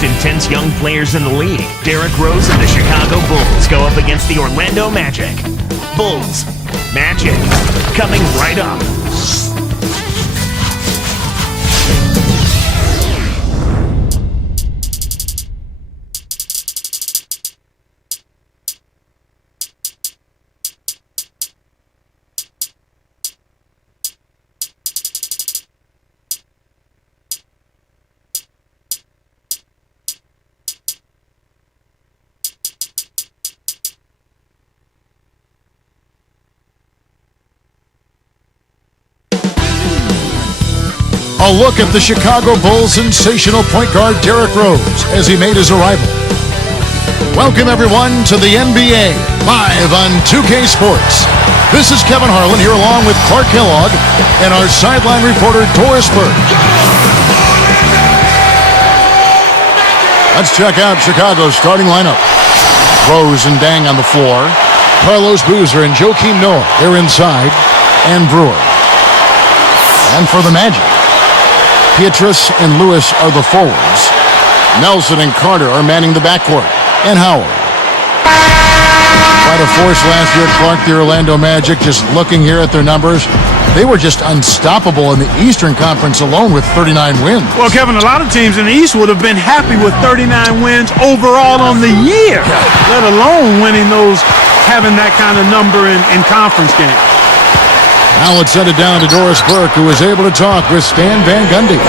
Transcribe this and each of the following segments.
most intense young players in the league. Derrick Rose and the Chicago Bulls go up against the Orlando Magic. Bulls. Magic. Coming right up. A look at the Chicago Bulls' sensational point guard Derrick Rose as he made his arrival. Welcome everyone to the NBA, live on 2K Sports. This is Kevin Harlan here along with Clark Kellogg and our sideline reporter Doris Burke. Let's check out Chicago's starting lineup. Rose and Dang on the floor. Carlos Boozer and Joakim Noah, they're inside. And Brewer. And for the Magic, Pietrus and Lewis are the forwards. Nelson and Carter are manning the backcourt. And Howard. Quite a force last year, Clark, the Orlando Magic. Just looking here at their numbers, they were just unstoppable in the Eastern Conference alone with 39 wins. Well, Kevin, a lot of teams in the East would have been happy with 39 wins overall on the year, let alone winning those, having that kind of number in conference games. Now let's send it down to Doris Burke, who was able to talk with Stan Van Gundy.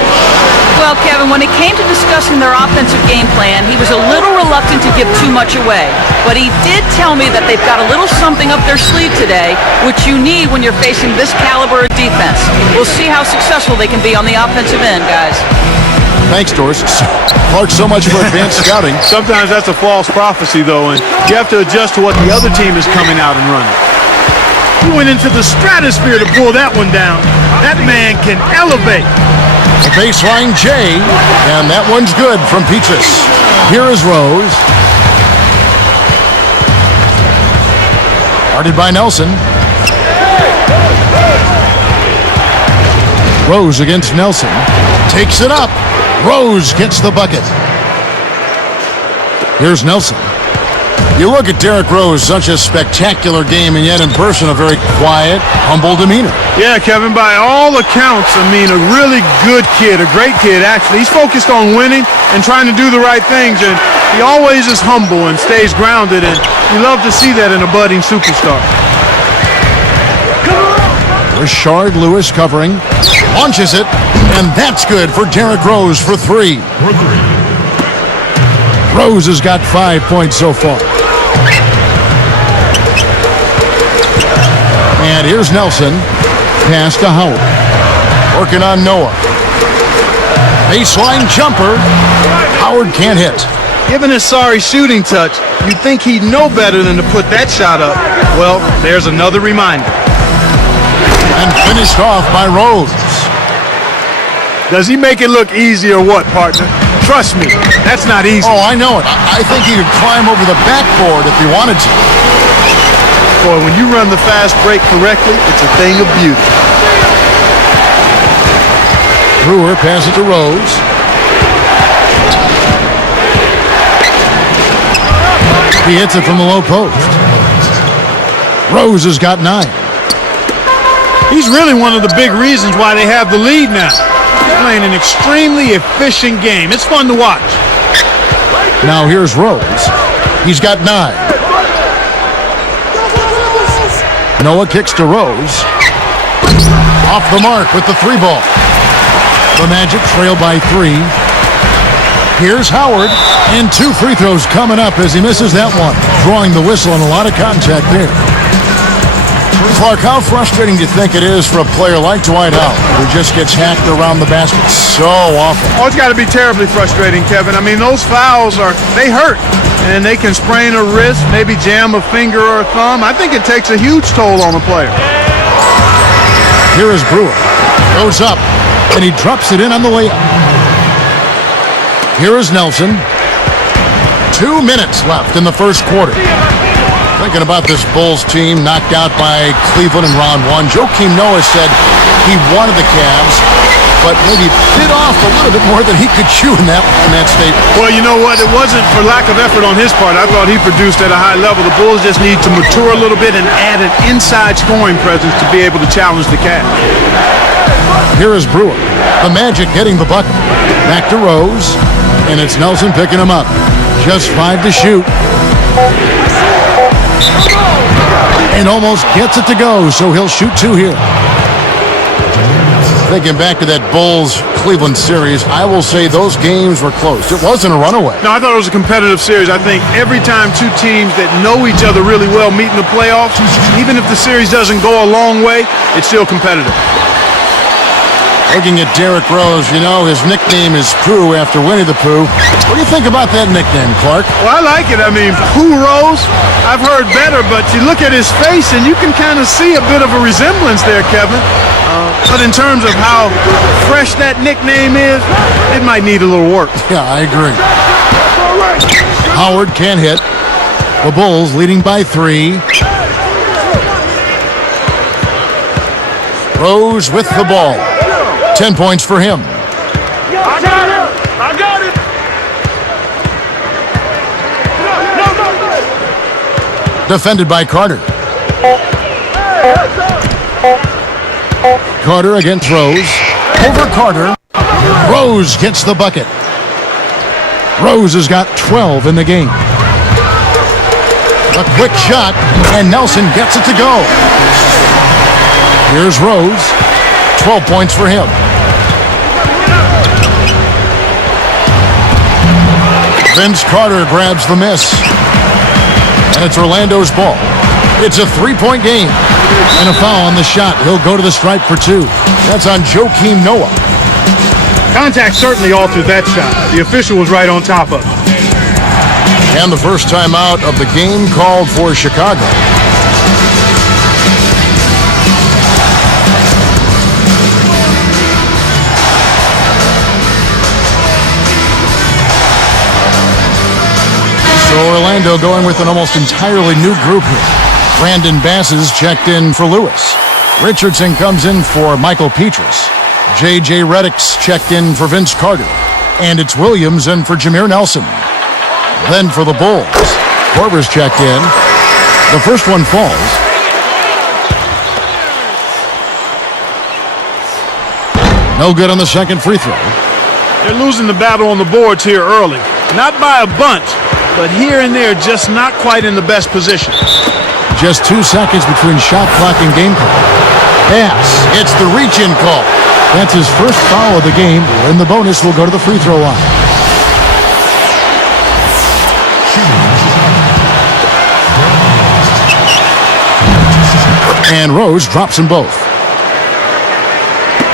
Well, Kevin, when it came to discussing their offensive game plan, he was a little reluctant to give too much away. But he did tell me that they've got a little something up their sleeve today, which you need when you're facing this caliber of defense. We'll see how successful they can be on the offensive end, guys. Thanks, Doris. Clark, so much for advanced scouting. Sometimes that's a false prophecy, though, and you have to adjust to what the other team is coming out and running. He went into the stratosphere to pull that one down. That man can elevate. The baseline J, and that one's good from Pietrus. Here is Rose. Guarded by Nelson. Rose against Nelson. Takes it up. Rose gets the bucket. Here's Nelson. You look at Derrick Rose, such a spectacular game, and yet in person a very quiet, humble demeanor. Yeah, Kevin, by all accounts, I mean, a really good kid, a great kid, actually. He's focused on winning and trying to do the right things, and he always is humble and stays grounded, and you love to see that in a budding superstar. Rashard Lewis covering, launches it, and that's good for Derrick Rose for three. Rose has got 5 points so far. And here's Nelson. Pass to Howard. Working on Noah. Baseline jumper. Howard can't hit. Given his sorry shooting touch, you'd think he'd know better than to put that shot up. Well, there's another reminder. And finished off by Rose. Does he make it look easy or what, partner? Trust me, that's not easy. Oh, I know it. I think he could climb over the backboard if he wanted to. Boy, when you run the fast break correctly, it's a thing of beauty. Brewer passes to Rose. He hits it from the low post. Rose has got 9. He's really one of the big reasons why they have the lead now. He's playing an extremely efficient game. It's fun to watch. Now here's Rose. He's got 9. Noah kicks to Rose. Off the mark with the 3 ball. The Magic trail by 3. Here's Howard, and 2 free throws coming up as he misses that one. Drawing the whistle and a lot of contact there. Clark, how frustrating do you think it is for a player like Dwight Howard, who just gets hacked around the basket so often? Oh, it's got to be terribly frustrating, Kevin. I mean, those fouls they hurt, and they can sprain a wrist, maybe jam a finger or a thumb. I think it takes a huge toll on a player. Here is Brewer. Goes up, and he drops it in on the layup. Here is Nelson. 2 minutes left in the first quarter. Thinking about this Bulls team knocked out by Cleveland in round 1. Joakim Noah said he wanted the Cavs but maybe bit off a little bit more than he could chew in that statement. Well, you know what? It wasn't for lack of effort on his part. I thought he produced at a high level. The Bulls just need to mature a little bit and add an inside scoring presence to be able to challenge the Cavs. Here is Brewer. The Magic getting the bucket. Back to Rose, and it's Nelson picking him up. Just 5 to shoot. And almost gets it to go, so he'll shoot 2 here. Thinking back to that Bulls-Cleveland series, I will say those games were close. It wasn't a runaway. No, I thought it was a competitive series. I think every time two teams that know each other really well meet in the playoffs, even if the series doesn't go a long way, it's still competitive. Looking at Derrick Rose, you know, his nickname is Pooh after Winnie the Pooh. What do you think about that nickname, Clark? Well, I like it. I mean, Pooh Rose, I've heard better, but you look at his face and you can kind of see a bit of a resemblance there, Kevin. But in terms of how fresh that nickname is, it might need a little work. Yeah, I agree. Howard can't hit. The Bulls leading by 3. Rose with the ball. 10 points for him. I got it. Defended by Carter. Carter against Rose. Over Carter. Rose gets the bucket. Rose has got 12 in the game. A quick shot, and Nelson gets it to go. Here's Rose. 12 points for him. Vince Carter grabs the miss. And it's Orlando's ball. It's a 3-point game. And a foul on the shot. He'll go to the stripe for 2. That's on Joakim Noah. Contact certainly altered that shot. The official was right on top of it. And the first timeout of the game called for Chicago. So Orlando going with an almost entirely new group here. Brandon Bass is checked in for Lewis. Richardson comes in for Michael Petrus. J.J. Redick's checked in for Vince Carter. And it's Williams in for Jameer Nelson. Then for the Bulls, Korver's checked in. The first one falls. No good on the second free throw. They're losing the battle on the boards here early. Not by a bunch, but here and there, just not quite in the best position. Just 2 seconds between shot clock and game clock. Pass. It's the reach-in call. That's his first foul of the game, and the bonus will go to the free throw line. And Rose drops them both.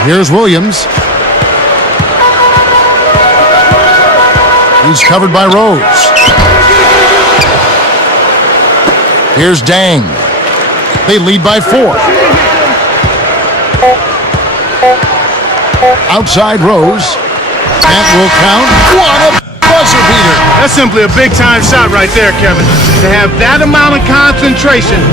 Here's Williams. He's covered by Rose. Here's Dang. They lead by 4. Outside Rose. That will count. What a buzzer beater. That's simply a big-time shot right there, Kevin. To have that amount of concentration.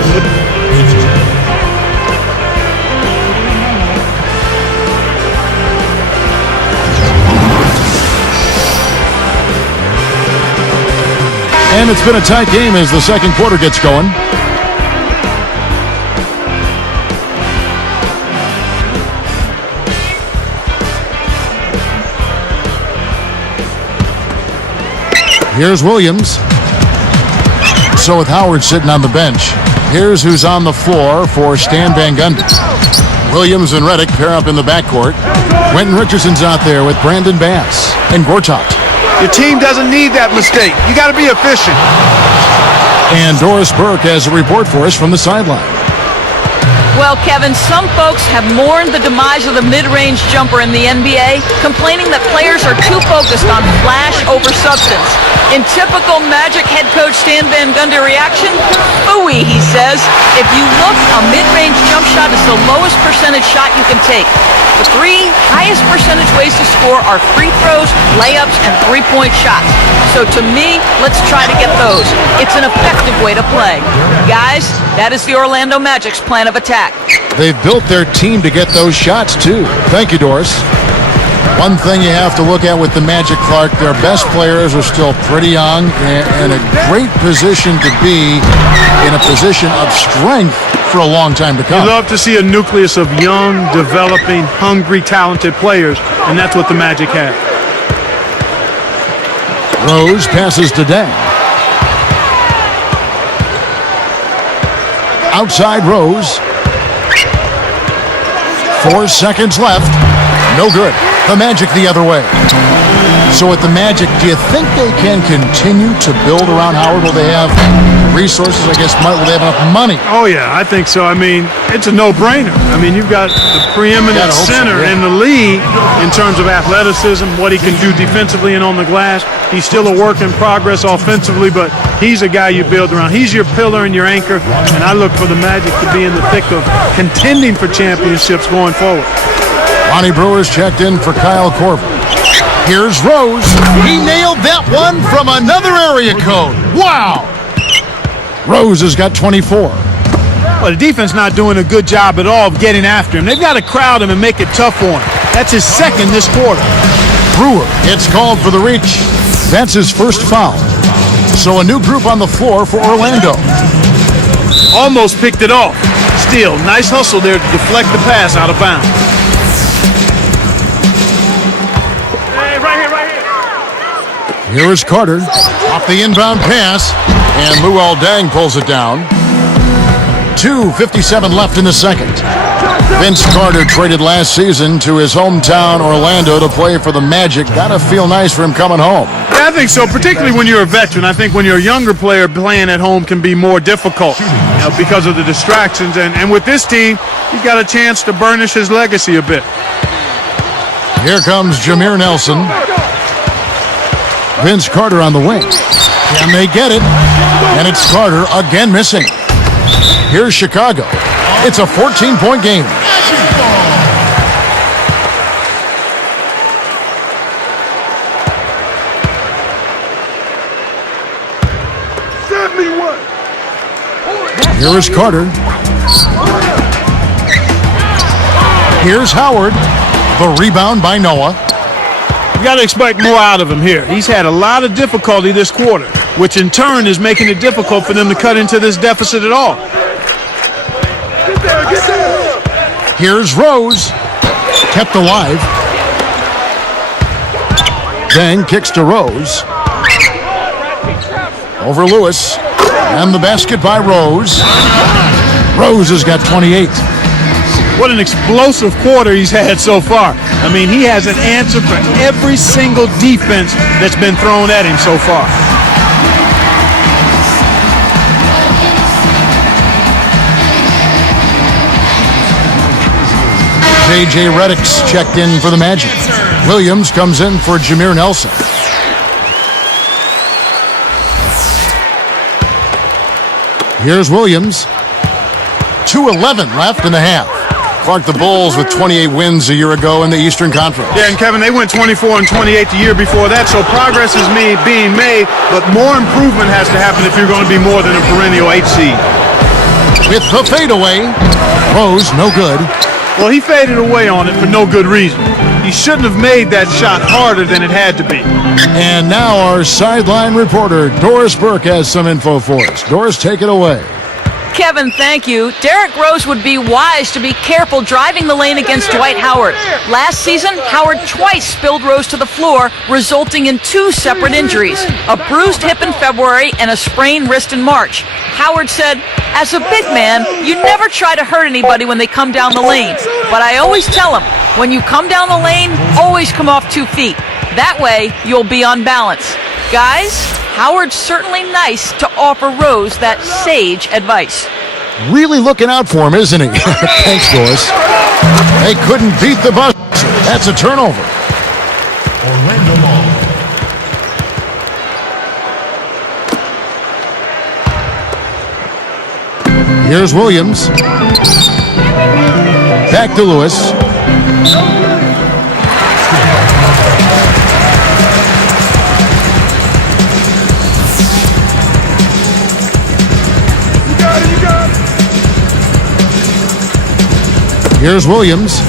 And it's been a tight game as the second quarter gets going. Here's Williams. So with Howard sitting on the bench, here's who's on the floor for Stan Van Gundy. Williams and Redick pair up in the backcourt. Quentin Richardson's out there with Brandon Bass and Gortat. Your team doesn't need that mistake. You got to be efficient. And Doris Burke has a report for us from the sideline. Well, Kevin, some folks have mourned the demise of the mid-range jumper in the NBA, complaining that players are too focused on flash over substance. In typical Magic head coach Stan Van Gundy reaction, ooey, he says, if you look, a mid-range jump shot is the lowest percentage shot you can take. The 3 highest percentage ways to score are free throws, layups, and three-point shots. So to me, let's try to get those. It's an effective way to play. Guys, that is the Orlando Magic's plan of attack. They've built their team to get those shots, too. Thank you, Doris. One thing you have to look at with the Magic, Clark, their best players are still pretty young and a great position to be in a position of strength for a long time to come. You love to see a nucleus of young, developing, hungry, talented players, and that's what the Magic have. Rose passes to Deng. Outside Rose. 4 seconds left. No good. The Magic the other way. So with the Magic, do you think they can continue to build around Howard? Will they have resources? I guess, will they have enough money? Oh, yeah, I think so. I mean, it's a no-brainer. I mean, you've got the preeminent center in the league in terms of athleticism, what he can do defensively and on the glass. He's still a work in progress offensively, but he's a guy you build around. He's your pillar and your anchor, and I look for the Magic to be in the thick of contending for championships going forward. Lonnie Brewer's checked in for Kyle Korver. Here's Rose. He nailed that one from another area code. Wow! Rose has got 24. Well, the defense not doing a good job at all of getting after him. They've got to crowd him and make it tough for him. That's his second this quarter. Brewer gets called for the reach. That's his first foul. So a new group on the floor for Orlando. Almost picked it off. Steal. Nice hustle there to deflect the pass out of bounds. Here is Carter off the inbound pass, and Luol Deng pulls it down. 2:57 left in the second. Vince Carter traded last season to his hometown Orlando to play for the Magic. Gotta feel nice for him coming home. Yeah, I think so, particularly when you're a veteran. I think when you're a younger player, playing at home can be more difficult because of the distractions. And with this team, he's got a chance to burnish his legacy a bit. Here comes Jameer Nelson. Vince Carter on the wing. Can they get it? And it's Carter again missing. Here's Chicago. It's a 14-point game. Here is Carter. Here's Howard. The rebound by Noah. You got to expect more out of him here. He's had a lot of difficulty this quarter, which in turn is making it difficult for them to cut into this deficit at all. Here's Rose. Kept alive. Deng kicks to Rose. Over Lewis. And the basket by Rose. Rose has got 28. What an explosive quarter he's had so far. I mean, he has an answer for every single defense that's been thrown at him so far. J.J. Redick's checked in for the Magic. Williams comes in for Jameer Nelson. Here's Williams. 2:11 left in the half. Clark, the Bulls with 28 wins a year ago in the Eastern Conference. Yeah, and Kevin, they went 24 and 28 the year before that, so progress is being made, but more improvement has to happen if you're going to be more than a perennial 8 seed. With the fadeaway, Rose, no good. Well, he faded away on it for no good reason. He shouldn't have made that shot harder than it had to be. And now our sideline reporter, Doris Burke, has some info for us. Doris, take it away. Kevin, thank you. Derrick Rose would be wise to be careful driving the lane against Dwight Howard. Last season, Howard twice spilled Rose to the floor, resulting in 2 separate injuries, a bruised hip in February and a sprained wrist in March. Howard said, as a big man, you never try to hurt anybody when they come down the lane. But I always tell them, when you come down the lane, always come off 2 feet. That way, you'll be on balance. Guys, Howard's certainly nice to offer Rose that sage advice. Really looking out for him, isn't he? Thanks, Doris. They couldn't beat the buzzer. That's a turnover. Orlando ball. Here's Williams. Back to Lewis. Here's Williams.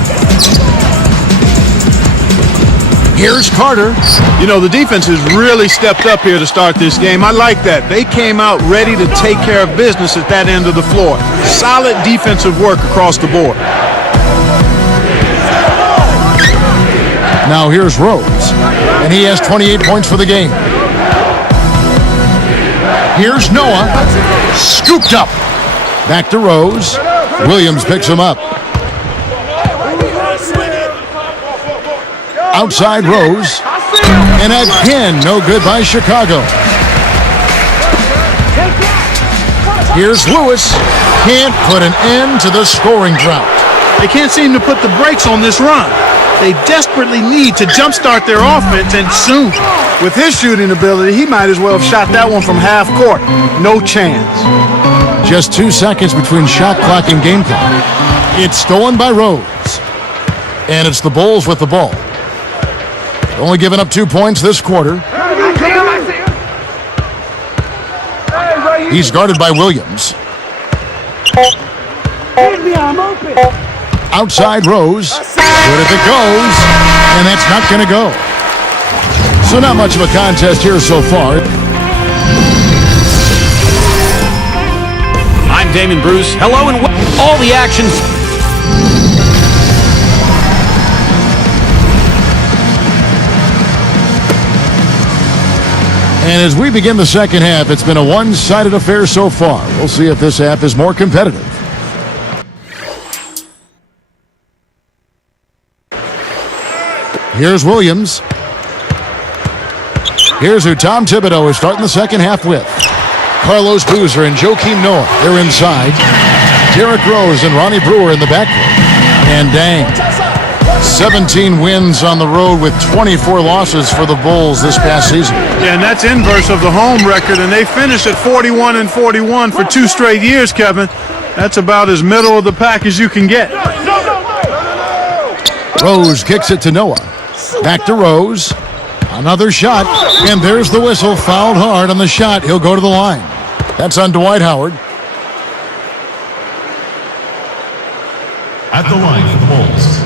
Here's Carter. You know, the defense has really stepped up here to start this game. I like that. They came out ready to take care of business at that end of the floor. Solid defensive work across the board. Now here's Rose, and he has 28 points for the game. Here's Noah, scooped up. Back to Rose. Williams picks him up. Outside Rose, and again, no good by Chicago. Here's Lewis, can't put an end to the scoring drought. They can't seem to put the brakes on this run. They desperately need to jumpstart their offense, and soon. With his shooting ability, he might as well have shot that one from half court. No chance. Just 2 seconds between shot clock and game clock. It's stolen by Rose, and it's the Bulls with the ball. Only giving up 2 points this quarter. He's guarded by Williams. Outside Rose. Good if it goes. And that's not going to go. So not much of a contest here so far. I'm Damon Bruce. Hello and all the actions. And as we begin the second half, it's been a one-sided affair so far. We'll see if this half is more competitive. Here's Williams. Here's who Tom Thibodeau is starting the second half with. Carlos Boozer and Joakim Noah, they're inside. Derrick Rose and Ronnie Brewer in the backcourt. And dang, 17 wins on the road with 24 losses for the Bulls this past season. Yeah, and that's inverse of the home record, and they finished at 41-41 for 2 straight years, Kevin. That's about as middle of the pack as you can get. Rose kicks it to Noah. Back to Rose. Another shot, and there's the whistle. Fouled hard on the shot. He'll go to the line. That's on Dwight Howard. At the line for the Bulls.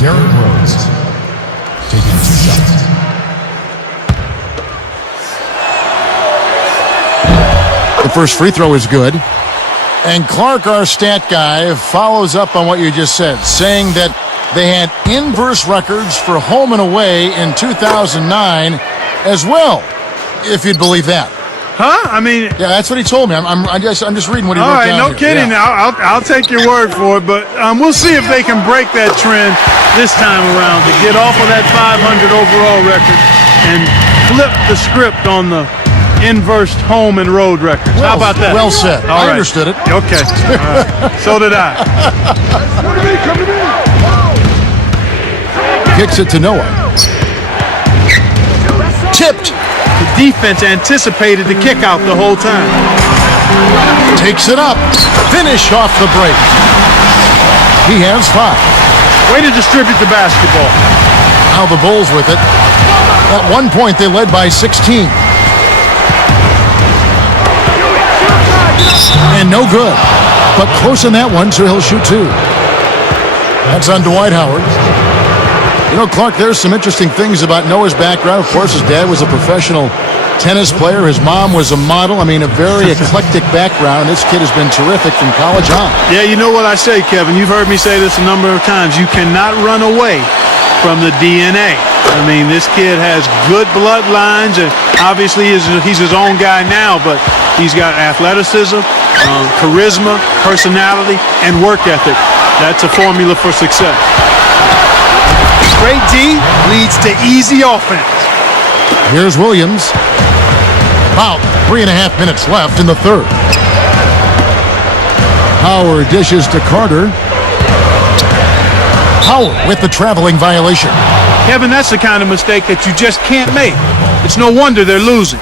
Derrick Rose taking 2 shots. The first free throw is good. And Clark, our stat guy, follows up on what you just said, saying that they had inverse records for home and away in 2009 as well, if you'd believe that. Huh? I mean, Yeah, that's what he told me. I'm just reading what he all wrote right, down no here. kidding. Yeah. I'll take your word for it, but we'll see if they can break that trend this time around to get off of that 500 overall record and flip the script on the inversed home and road records. How about that? Well said. All I right. understood it. Okay. All right. So did I. Kicks it to Noah. Tipped. The defense anticipated the kick out the whole time. Takes it up. Finish off the break. He has 5. Way to distribute the basketball. Now the Bulls with it. At one point, they led by 16. And no good. But close on that one, so he'll shoot 2. That's on Dwight Howard. You know, Clark, there's some interesting things about Noah's background. Of course, his dad was a professional tennis player. His mom was a model. I mean, a very eclectic background. This kid has been terrific from college on. Yeah, you know what I say, Kevin. You've heard me say this a number of times. You cannot run away from the DNA. I mean, this kid has good bloodlines, and obviously he's his own guy now, but he's got athleticism, charisma, personality, and work ethic. That's a formula for success. Great D leads to easy offense. Here's Williams. About 3.5 minutes left in the third. Howard dishes to Carter. Howard with the traveling violation. Kevin, that's the kind of mistake that you just can't make. It's no wonder they're losing.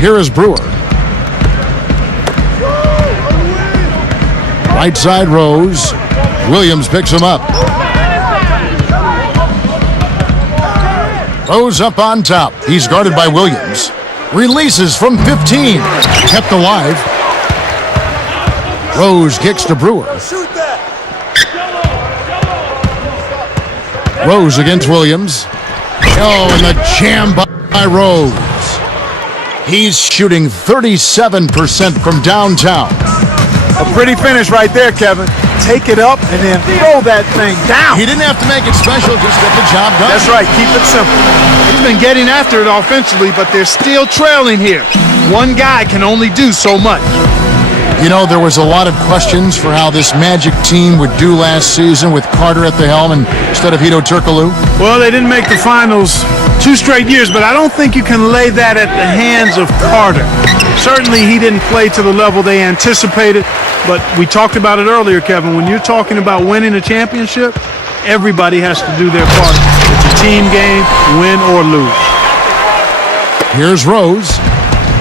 Here is Brewer. Right side Rose. Williams picks him up. Rose up on top. He's guarded by Williams. Releases from 15. Kept alive. Rose kicks to Brewer. Rose against Williams. Oh, and the jam by Rose. He's shooting 37% from downtown. A pretty finish right there, Kevin. Take it up and then throw that thing down. He didn't have to make it special, just get the job done. That's right, keep it simple. He's been getting after it offensively, but they're still trailing here. One guy can only do so much. You know, there was a lot of questions for how this Magic team would do last season with Carter at the helm instead of Hito Turkoglu. Well, they didn't make the finals 2 straight years, but I don't think you can lay that at the hands of Carter. Certainly, he didn't play to the level they anticipated, but we talked about it earlier, Kevin. When you're talking about winning a championship, everybody has to do their part. It's a team game, win or lose. Here's Rose.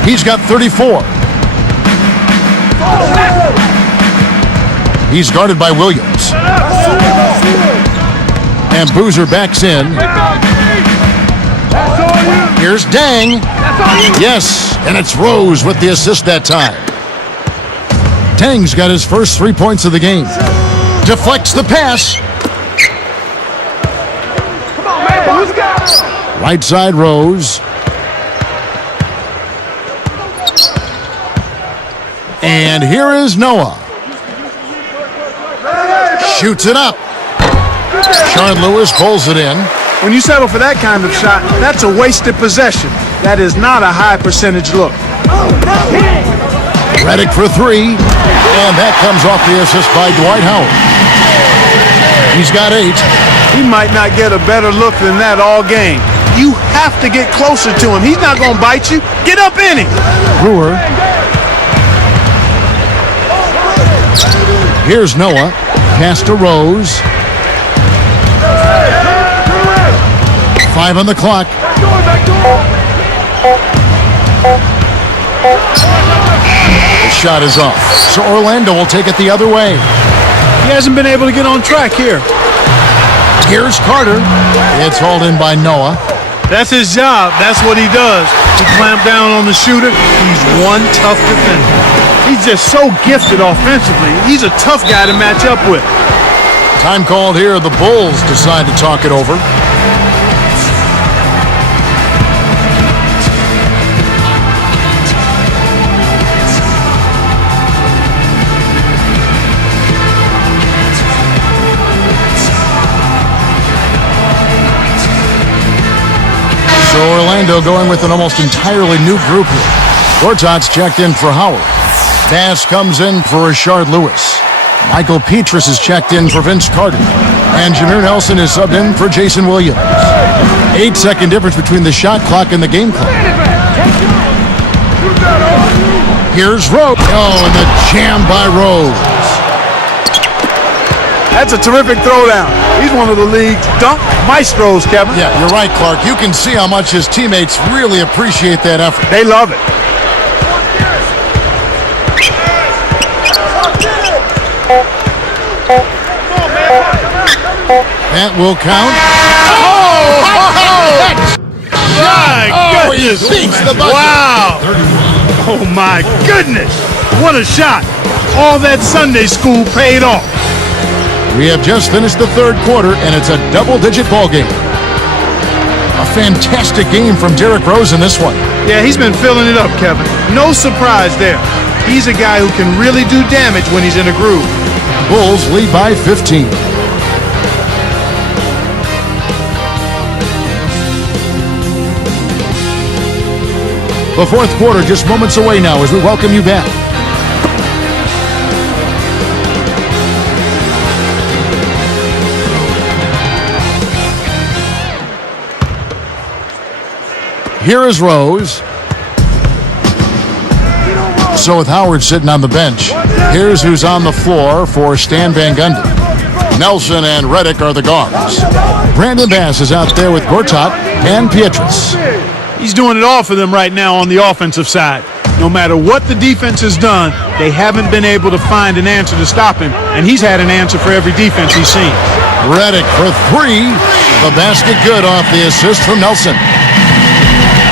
He's got 34. He's guarded by Williams. And Boozer backs in. Here's Dang. Yes, and it's Rose with the assist that time. Dang's got his first 3 points of the game. Deflects the pass. Right side Rose. And here is Noah. Shoots it up. Sean Lewis pulls it in. When you settle for that kind of shot, that's a wasted possession. That is not a high percentage look. Redick for 3. And that comes off the assist by Dwight Howard. He's got 8. He might not get a better look than that all game. You have to get closer to him. He's not going to bite you. Get up in him. Brewer. Here's Noah. Pass to Rose. 5 on the clock. The shot is off. So Orlando will take it the other way. He hasn't been able to get on track here. Here's Carter. It's hauled in by Noah. That's his job. That's what he does. He clamped down on the shooter. He's one tough defender. He's just so gifted offensively. He's a tough guy to match up with. Time called here. The Bulls decide to talk it over. So Orlando going with an almost entirely new group here. Gortat's checked in for Howard. Bass comes in for Rashard Lewis. Michael Petrus is checked in for Vince Carter. And Jameer Nelson is subbed in for Jason Williams. 8-second difference between the shot clock and the game clock. Here's Rose. Oh, and the jam by Rose. That's a terrific throwdown. He's one of the league's dunk maestros, Kevin. Yeah, you're right, Clark. You can see how much his teammates really appreciate that effort. They love it. That will count. My goodness. He beats the bucket. Wow. Oh, my goodness. What a shot. All that Sunday school paid off. We have just finished the third quarter, and it's a double-digit ball game. A fantastic game from Derrick Rose in this one. Yeah, he's been filling it up, Kevin. No surprise there. He's a guy who can really do damage when he's in a groove. Bulls lead by 15. The fourth quarter just moments away now as we welcome you back. Here is Rose. So with Howard sitting on the bench, here's who's on the floor for Stan Van Gundy. Nelson and Redick are the guards. Brandon Bass is out there with Gortat and Pietrus. He's doing it all for them right now on the offensive side. No matter what the defense has done, they haven't been able to find an answer to stop him, and he's had an answer for every defense he's seen. Reddick for three. The basket good off the assist from Nelson.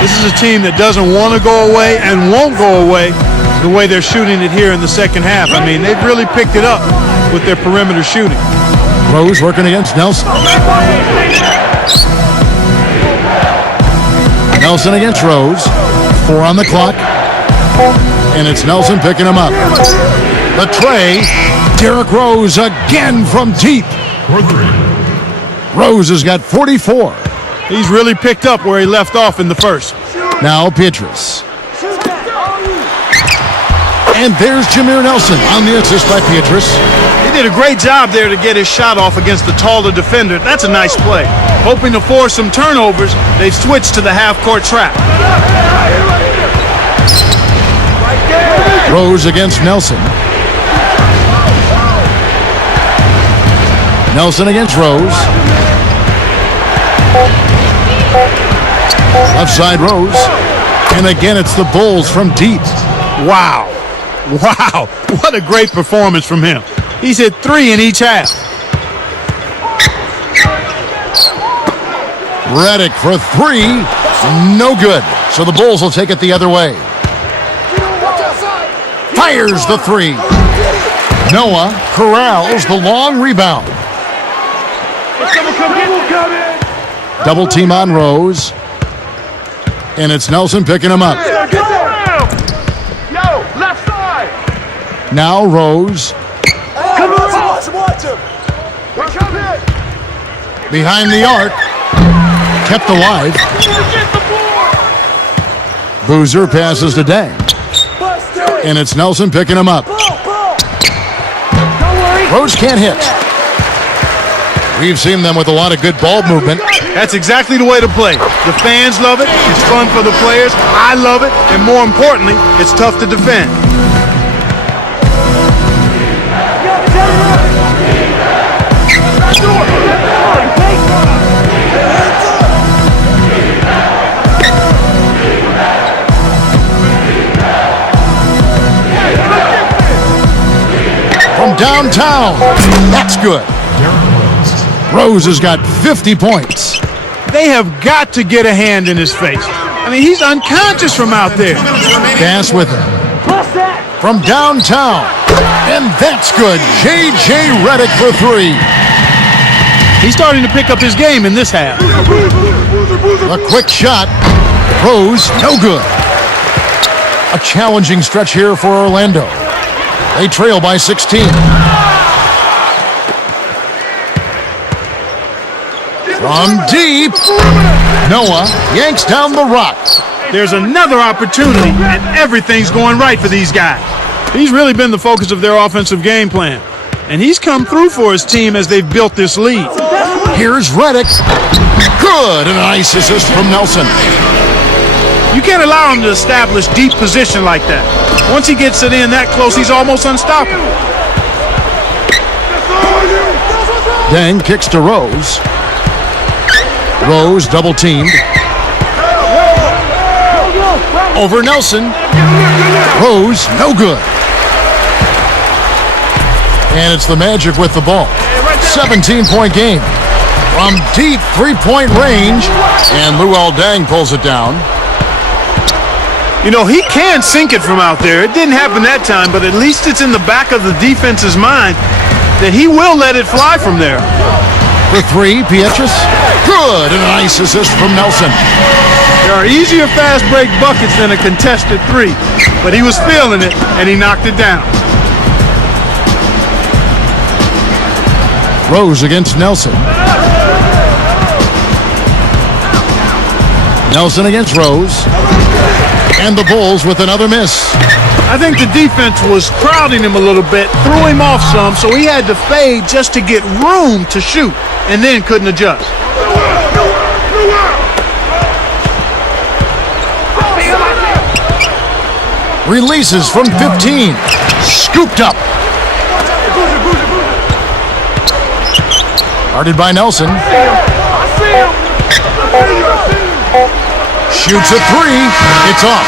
This is a team that doesn't want to go away and won't go away the way they're shooting it here in the second half. I mean, they've really picked it up with their perimeter shooting. Rose working against Nelson. Nelson against Rose. 4 on the clock. And it's Nelson picking him up. The tray. Derrick Rose again from deep. Rose has got 44. He's really picked up where he left off in the first. Now Petrus. And there's Jameer Nelson on the assist by Petrus. He did a great job there to get his shot off against the taller defender. That's a nice play. Hoping to force some turnovers, they've switched to the half-court trap. Rose against Nelson. Nelson against Rose. Left side Rose. And again, it's the Bulls from deep. Wow. Wow. What a great performance from him. He's hit 3 in each half. Reddick for 3. No good. So the Bulls will take it the other way. Fires the 3. Noah corrals the long rebound. Double team on Rose. And it's Nelson picking him up. Now Rose. Behind the arc. Kept alive. Boozer passes to Dang. And it's Nelson picking him up. Rose can't hit. We've seen them with a lot of good ball movement. That's exactly the way to play. The fans love it. It's fun for the players. I love it. And more importantly, it's tough to defend. From downtown. That's good. Rose has got 50 points. They have got to get a hand in his face. I mean, he's unconscious from out there. Pass with him. From downtown. And that's good. J.J. Reddick for 3. He's starting to pick up his game in this half. A quick shot. Rose, no good. A challenging stretch here for Orlando. They trail by 16. From deep, Noah yanks down the rock. There's another opportunity, and everything's going right for these guys. He's really been the focus of their offensive game plan, and he's come through for his team as they've built this lead. Here's Reddick. Good, and a nice assist from Nelson. You can't allow him to establish deep position like that. Once he gets it in that close, he's almost unstoppable. Dang kicks to Rose. Rose double teamed. Over Nelson. Rose, no good. And it's the Magic with the ball. 17-point game. From deep 3-point range. And Luol Deng pulls it down. You know, he can sink it from out there. It didn't happen that time, but at least it's in the back of the defense's mind that he will let it fly from there. For 3, Petrus. Good, and a nice assist from Nelson. There are easier fast break buckets than a contested 3, but he was feeling it, and he knocked it down. Rose against Nelson. Nelson against Rose. And the Bulls with another miss. I think the defense was crowding him a little bit, threw him off some, so he had to fade just to get room to shoot, and then couldn't adjust. Releases from 15. Scooped up. Guarded by Nelson. Shoots a three. It's off.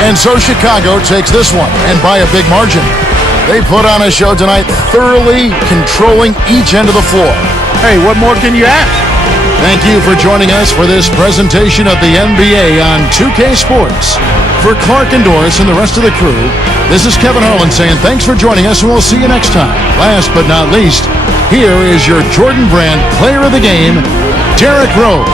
And so Chicago takes this one, and by a big margin. They put on a show tonight, thoroughly controlling each end of the floor. Hey, what more can you ask? Thank you for joining us for this presentation of the NBA on 2K Sports. For Clark and Doris and the rest of the crew, this is Kevin Harlan saying thanks for joining us, and we'll see you next time. Last but not least, here is your Jordan Brand Player of the Game, Derrick Rose.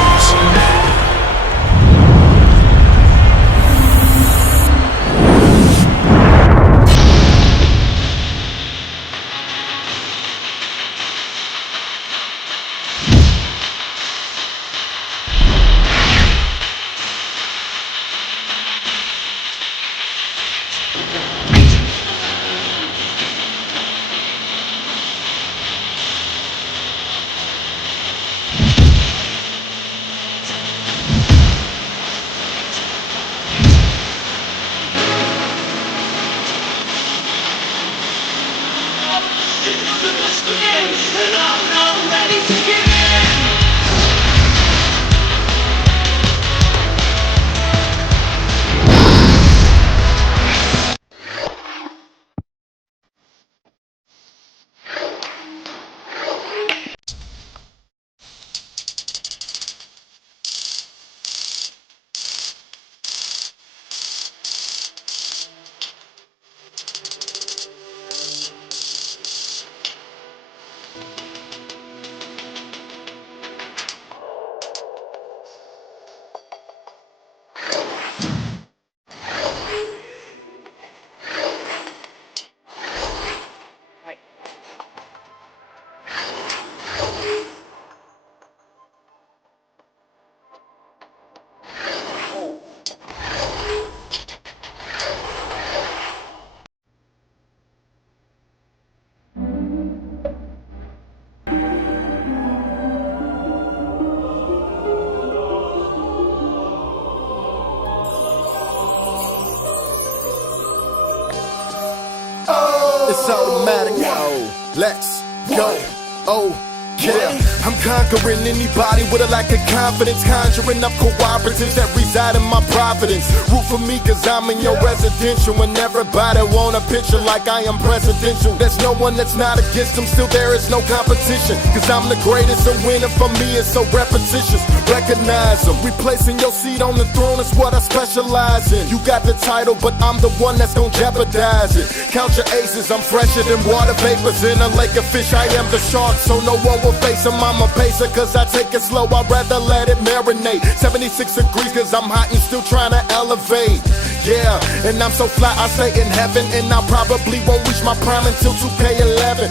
It's automatic. Let's go. Oh, yeah. I'm conquering anybody with a lack of confidence, conjuring up cooperatives that reside in my providence. Root for me cause I'm in your residential, and everybody want a picture like I am presidential. There's no one that's not against them, still there is no competition, cause I'm the greatest, and winning for me is so repetitious. Recognize them, replacing your seat on the throne is what I specialize in. You got the title, but I'm the one that's gonna jeopardize it. Count your aces, I'm fresher than water vapors in a lake of fish. I am the shark, so no one will face him. I'm a pacer cause I take it slow, I'd rather let it marinate. 76 degrees cause I'm hot and still trying to elevate. Yeah, and I'm so fly I stay in heaven, and I probably won't reach my prime until 2K11.